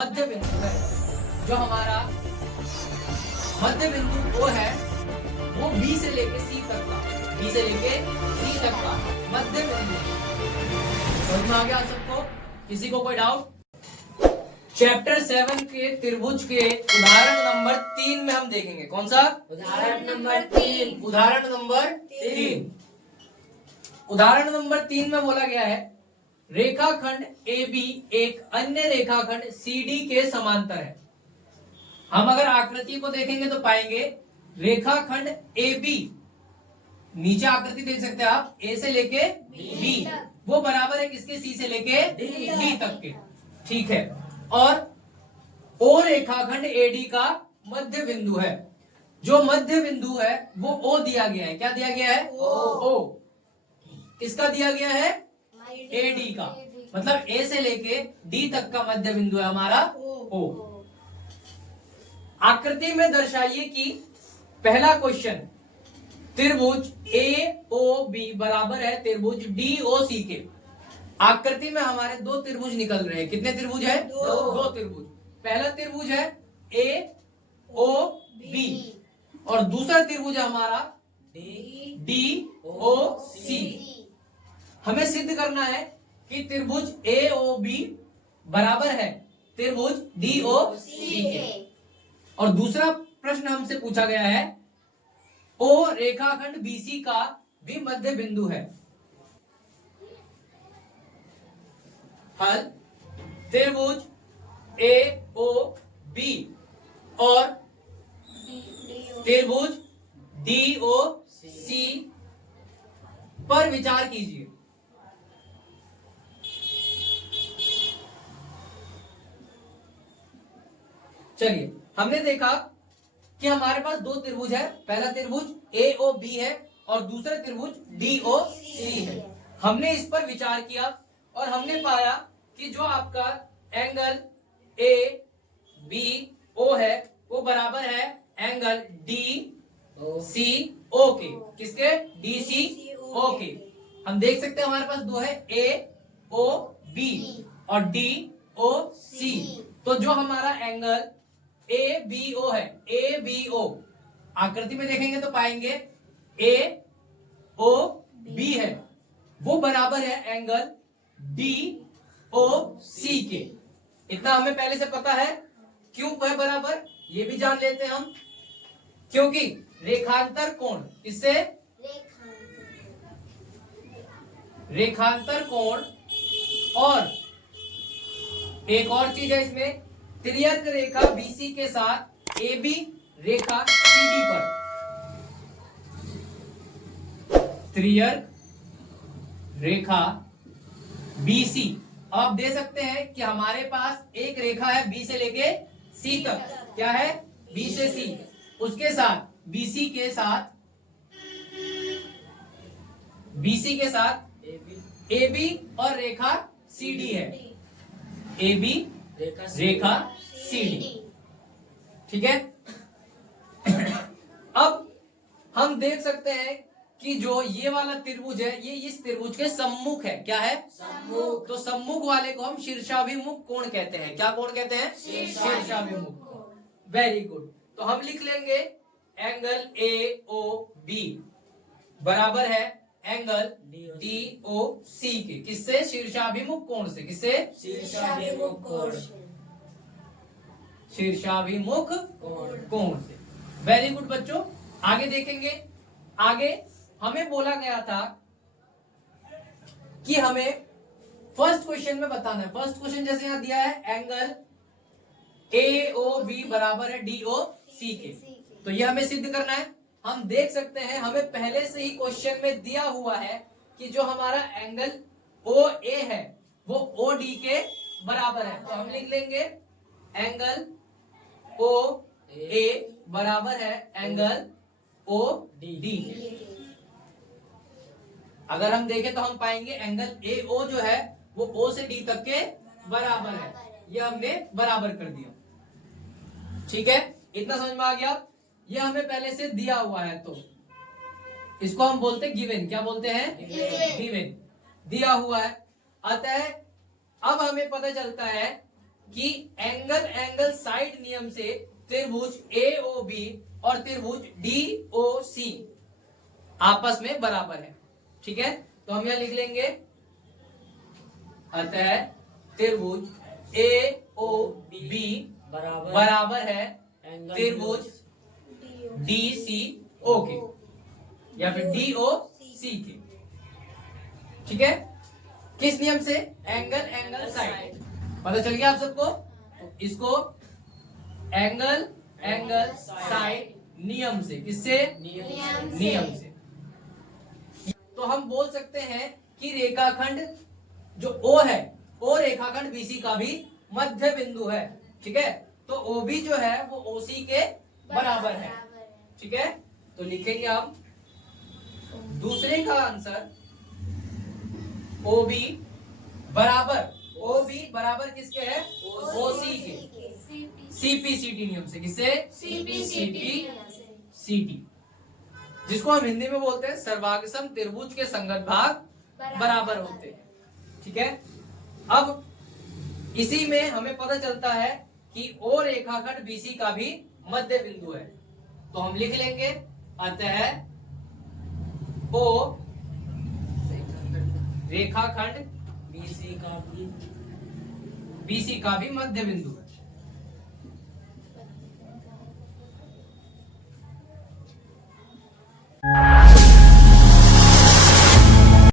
मध्य बिंदु है। जो हमारा मध्य बिंदु O है वो B से लेके C तक का, B से लेके C तक का मध्य बिंदु। समझ में आ गया सबको? किसी को कोई डाउट? चैप्टर 7 के त्रिभुज के उदाहरण नंबर 3 में हम देखेंगे। कौन सा उदाहरण नंबर 3? उदाहरण नंबर 3। उदाहरण नंबर 3 में बोला गया है रेखाखंड AB एक अन्य रेखाखंड CD के समांतर है। हम अगर आकृति को देखेंगे तो पाएंगे रेखाखंड AB, नीचे आकृति देख सकते हैं आप, A से लेके B, वो बराबर है किसके? C से लेके D तक के। ठीक है। और O रेखाखंड AD का मध्य बिंदु है। जो मध्य बिंदु है वो O दिया गया है। क्या दिया गया है? O। किसका दिया गया है? AD का। मतलब A से लेके D तक का मध्य बिंदु है हमारा O। आकृति में दर्शाइए कि पहला क्वेश्चन, त्रिभुज AOB बराबर है त्रिभुज DOC के। आकृति में हमारे दो त्रिभुज निकल रहे हैं। कितने त्रिभुज है? दो त्रिभुज। पहला त्रिभुज है AOB और दूसरा त्रिभुज है हमारा DOC। हमें सिद्ध करना है कि त्रिभुज AOB बराबर है त्रिभुज DOC के। और दूसरा प्रश्न हमसे पूछा गया है O रेखाखंड BC का भी मध्य बिंदु है। हल, त्रिभुज AOB और त्रिभुज DOC पर विचार कीजिए। चलिए, हमने देखा कि हमारे पास दो त्रिभुज है। पहला त्रिभुज AOB है और दूसरा त्रिभुज DOC है। हमने इस पर विचार किया और हमने पाया कि जो आपका एंगल ABO है वो बराबर है एंगल DCO के। किसके? DCO के। हम देख सकते हैं हमारे पास दो है AOB और DOC। तो जो हमारा एंगल ABO है, ABO आकृति में देखेंगे तो पाएंगे AOB है वो बराबर है एंगल DOC के। इतना हमें पहले से पता है। क्यों है बराबर ये भी जान लेते हैं हम। क्योंकि रेखांतर कोण, किससे? रेखांतर कोण। और एक और चीज है इसमें, तिर्यक रेखा BC के साथ AB रेखा CD पर। तिर्यक रेखा BC, आप दे सकते हैं कि हमारे पास एक रेखा है B से लेके C तक। क्या है? B से C। उसके साथ BC के साथ AB और रेखा CD है। AB रेखा CD। ठीक है। अब हम देख सकते हैं कि जो ये वाला त्रिभुज है ये इस त्रिभुज के सम्मुख है। क्या है? सम्मुख। तो सम्मुख वाले को हम शीर्षाभिमुख कोण कहते हैं। क्या कोण कहते हैं? शीर्षाभिमुख। Very good. तो हम लिख लेंगे एंगल AOB बराबर है एंगल DOC के। किससे? शीर्षाभिमुख कोण से। किससे? शीर्षाभिमुख कोण। शीर्षाभिमुख कोण से। वेरी गुड बच्चों। आगे देखेंगे। आगे हमें बोला गया था कि हमें फर्स्ट क्वेश्चन में बताना है। फर्स्ट क्वेश्चन जैसे यहां दिया है एंगल AOB बराबर है DOC के। तो ये हमें सिद्ध करना है। हम देख सकते हैं हमें पहले से ही क्वेश्चन में दिया हुआ है कि जो हमारा एंगल OA है वो OD के बराबर है। तो हम लिख लेंगे एंगल OA बराबर है एंगल OD के। अगर हम देखें तो हम पाएंगे एंगल AO जो है वो O से D तक के बराबर है। ये हमने बराबर कर दिया। ठीक है, इतना समझ में आ गया। ये हमें पहले से दिया हुआ है तो इसको हम बोलते हैं गिवन। क्या बोलते हैं? गिवन। दिया हुआ है। अतः अब हमें पता चलता है कि एंगल साइड नियम से त्रिभुज AOB और त्रिभुज DOC आपस में बराबर है। ठीक है, तो हम यहां लिख लेंगे, अतः त्रिभुज AOB बराबर है त्रिभुज DCO के या फिर DOC के। ठीक है, किस नियम से? Angle side. पता चल गया आप सबको? तो इसको एंगल साइड नियम से, किससे? नियम से। तो हम बोल सकते हैं कि रेखाखंड जो O है, O रेखाखंड BC का भी मध्य बिंदु है। ठीक है, तो OB जो है वो OC के बराबर है। ठीक है, तो लिखेंगे हम दूसरे का आंसर, OB बराबर किसके है? OC के। CPCT नियम से, किससे? CPCT, जिसको हम हिंदी में बोलते हैं सर्वांगसम त्रिभुज के संगत भाग बराबर होते हैं। ठीक है, अब इसी में हमें पता चलता है कि O रेखाखंड BC का भी मध्य बिंदु है। तो हम लिख लेंगे, अतः O रेखाखंड BC का भी मध्य बिंदु है।